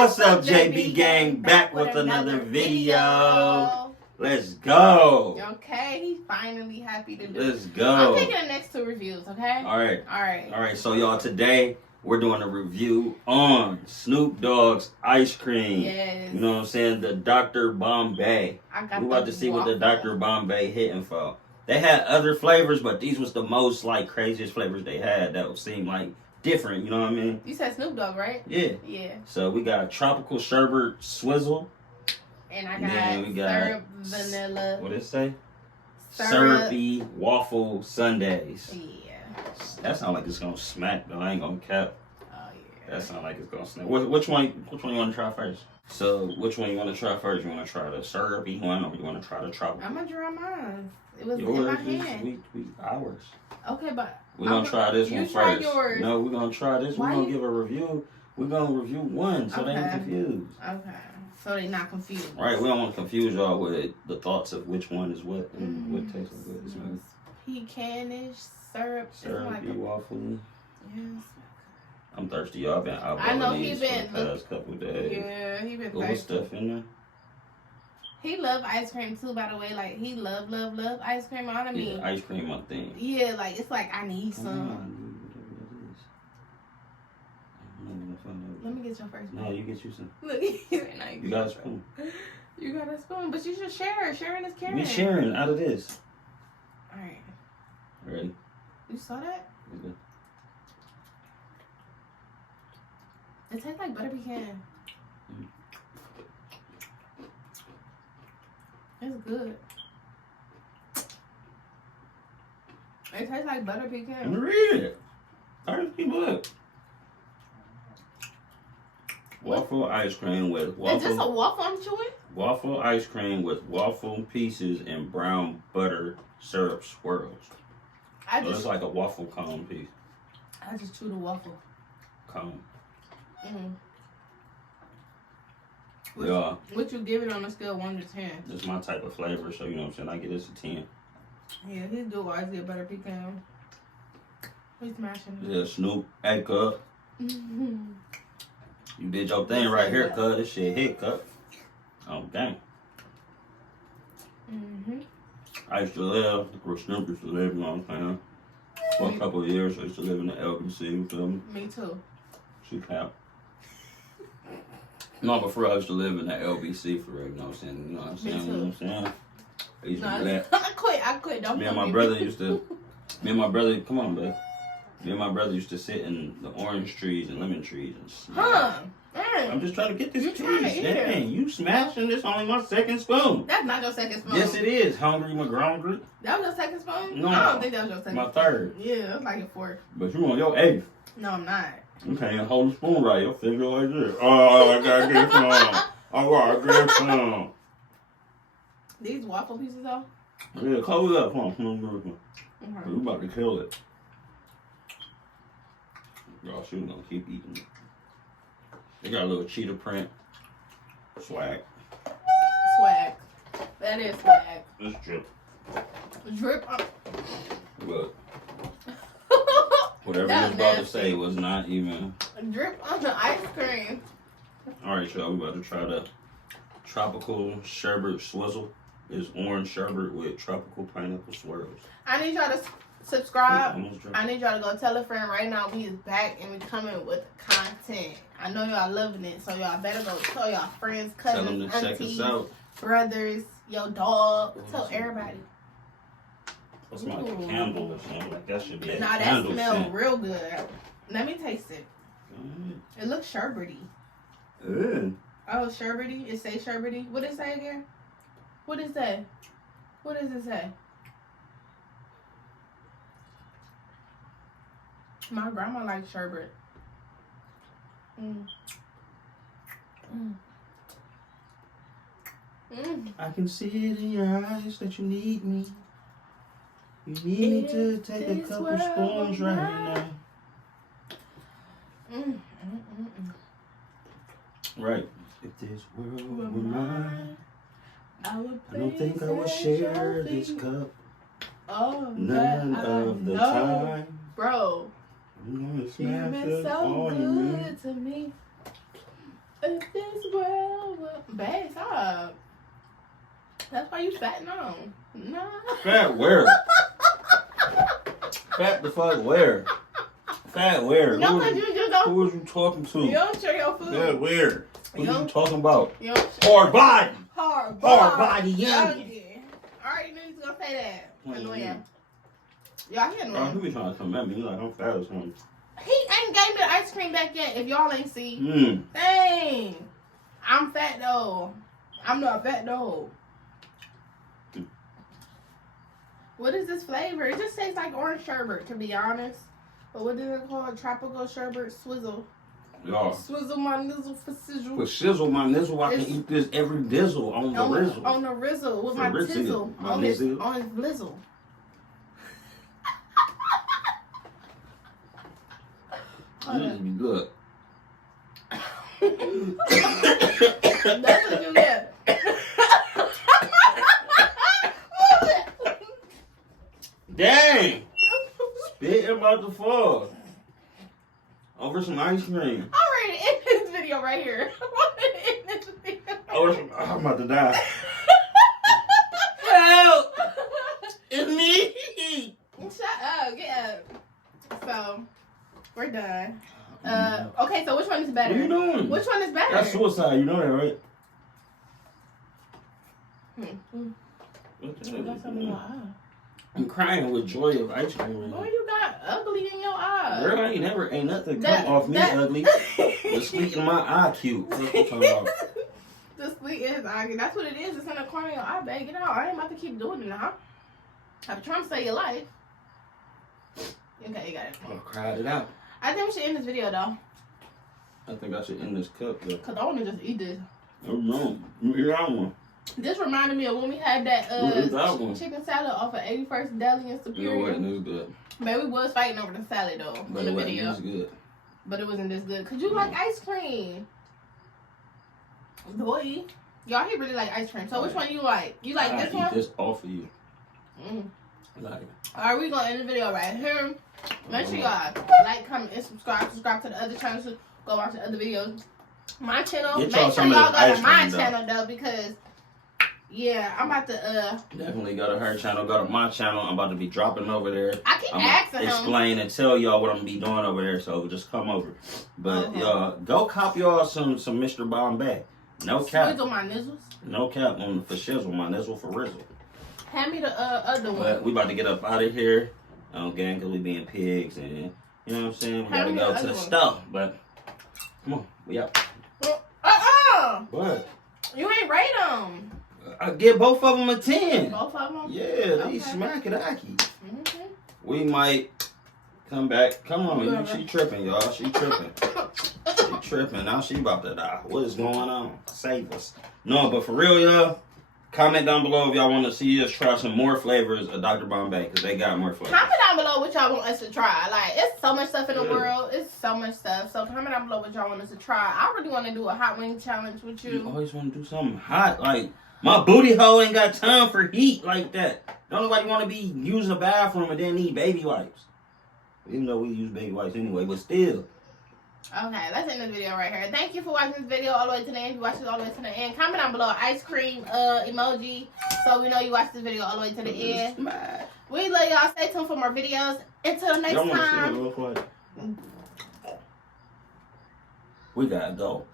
What's up, JB Gang? Back with another video. Let's go. Okay, he's finally happy to do it. Let's go. I'm taking the next 2 reviews, okay? Alright, so y'all, today we're doing a review on Snoop Dogg's ice cream. Yes. You know what I'm saying? The Dr. Bombay. We're about to see what the Dr. Bombay hitting for. They had other flavors, but these was the most craziest flavors they had that seemed like different, you know what I mean? You said Snoop Dogg, right? Yeah. Yeah. So we got tropical sherbet swizzle. And I got syrup vanilla. What did it say? Syrupy waffle sundaes. Yeah. That sounds like it's gonna smack though. I ain't gonna cap. Oh yeah. That sounds like it's gonna smack. Which one you wanna try first? So which one you wanna try first? You wanna try the syrupy one or you wanna try the tropical? I'm gonna try mine. It was in my hand. Ours. Okay, but we're gonna try this one try first. Yours. No, we're gonna try this. We're gonna give a review. We're gonna review one so they ain't confused. Okay. So they not confused. Right, we don't want to confuse y'all with the thoughts of which one is what and what tastes like what. Pecanish syrup. Syrupy waffle. Yes. I'm thirsty, y'all. I've been out I know these he been for the past couple of days. Yeah, he been thirsty. What stuff in there? He love ice cream too, by the way. Like he love ice cream. I mean, yeah, ice cream, my thing. Yeah, like it's like I need some. Let me get your first. No, you get you some. Look, you got a spoon. You got a spoon, but you should share. Sharing is caring. We sharing out of this. All right. Ready? You saw that? Okay. It tastes like butter pecan. It's good. It tastes like butter pecan. Let me read it. Thirsty blood. Waffle ice cream with waffle. Is this a waffle I'm chewing? Waffle ice cream with waffle pieces and brown butter syrup swirls. It's like a waffle cone piece. I just chewed a waffle cone. Yeah. What you give it on a scale of 1 to 10? It's my type of flavor, so you know what I'm saying. I give this a 10. Yeah, he do always get butter pecan. We smashing it. Yeah, Snoop, hey, cuz. You did your thing right here, cuz. This shit hit, cuz. Oh, dang. I used to live, Snoop used to live, you know what I'm saying? For a couple of years, I used to live in the LBC, you feel me? Me too. She cap. No, but for real, I used to live in the LBC for real, you know what I'm saying? You know what I'm saying? You know what I'm saying? I used to do that. I quit. Don't me and my brother used to, come on, babe. Me and my brother used to sit in the orange trees and lemon trees and smash. I'm just trying to get this cheese. Dang, you smashing this only my second spoon. That's not your second spoon. Yes, it is. Hungry McGrongry. That was your second spoon? No. I don't think that was your second my third. Yeah, that's like your fourth. But you on your eighth. No, I'm not. You can't hold the spoon right. Your finger like this. Oh, I gotta get some. I gotta get some. These waffle pieces though? Yeah, close it up. Come on. Okay. We about to kill it. Y'all, she was gonna keep eating it. They got a little cheetah print. Swag. Swag. That is swag. It's drip. Drip. But whatever you was about to say was not even. Drip on the ice cream. Alright, y'all, we about to try the tropical sherbet swizzle. It's orange sherbet with tropical pineapple swirls. I need y'all to subscribe. I need y'all to go tell a friend right now we is back and we coming with content. I know y'all loving it, so y'all better go tell y'all friends, cousins, tell them to aunties, check us out. Brothers, your dog. Tell everybody. That's like a candle or something. Like that should be a that candle smells scent. real good. Let me taste it. It looks sherbety. Oh, sherbety? It say sherbety? What did it say again? What did it say? What does it say? My grandma likes sherbet. I can see it in your eyes that you need me. You need me to take a couple spoons right now. Right. If this world were mine, I don't think I would share this cup. Oh, none of the time. Bro, you've been so good to me. If this world will... Babe, stop. That's why you fatting on. Nah. Fat where? Fat the fuck where? Fat where? No, because you don't... Who was you talking to? You don't share your food. Fat where? Who you talking about? You don't Hard body. Hard body, young. I already knew he was going to say that. Annoying. Y'all hear me? He be trying to come at me. He's like, I'm fat or something. He ain't gave me the ice cream back yet, if y'all ain't see. Dang. I'm fat, though. I'm not fat, though. What is this flavor? It just tastes like orange sherbet, to be honest. But what is it called? Tropical sherbet swizzle. Y'all. Swizzle my nizzle for sizzle. For shizzle my nizzle, I can eat this every dizzle on the rizzle. On the rizzle with my tizzle. On his blizzle. This be good. That's what you get. Dang! Spit about to fall. Over some ice cream. I'm ready to end this video right here. I'm about to die. Help! It's me! Shut up. Get up. So, we're done. Okay, so which one is better? What are you doing? Which one is better? That's suicide. You know that, right? What the hell? I'm crying with joy of ice cream. Boy, you got ugly in your eyes. Girl, ain't nothing come off me ugly. The sleep in my eye cute. What you talking about? The sleep is ugly. That's what it is. It's in the corner of your eye, babe. Get out. I ain't about to keep doing it now. I'm trying to save your life. Okay, you got it. I cried it out. I think we should end this video, though. I think I should end this cup, though. Because I want to just eat this. Oh, no. You eat that one. This reminded me of when we had that chicken salad off of 81st Deli in Superior. No, it wasn't as good. Man, we was fighting over the salad, though, but in the video. It wasn't as good. But it wasn't this good. Because you like ice cream. Boy. Y'all, he really like ice cream. So which one you like? You like this one? I eat this off of you. Like. Alright, we going to end the video right here. Make sure y'all like, comment, and subscribe. Subscribe to the other channels. Go watch the other videos. My channel. Make sure y'all go to my channel, though, because... Yeah, I'm about to definitely go to her channel, go to my channel. I'm about to be dropping over there. I keep asking him. Explain and tell y'all what I'm gonna be doing over there, so just come over. But y'all go cop y'all some Mr. Bombay. No cap. Swizzle my nizzles. No cap on for shizzle, my nizzle for rizzle. Hand me the other one. But we about to get up out of here, gang, because we being pigs and you know what I'm saying? We gotta go to the stuff. But come on, we out. What? You ain't rate them. I give both of them a 10. Both of them? Yeah, these smack it aki. We might come back. Come on, she tripping, y'all. She tripping. She tripping. Now she about to die. What is going on? Save us. No, but for real, y'all, comment down below if y'all want to see us try some more flavors of Dr. Bombay, because they got more flavors. Comment down below what y'all want us to try. Like, it's so much stuff in the world. It's so much stuff. So comment down below what y'all want us to try. I really want to do a hot wing challenge with you. You always want to do something hot. Like, my booty hole ain't got time for heat like that. Don't nobody want to be using a bathroom and then need baby wipes. Even though we use baby wipes anyway, but still. Okay, let's end this video right here. Thank you for watching this video all the way to the end. If you watched it all the way to the end, comment down below ice cream emoji so we know you watched this video all the way to the end. We love y'all. Stay tuned for more videos. Until next time. We gotta go.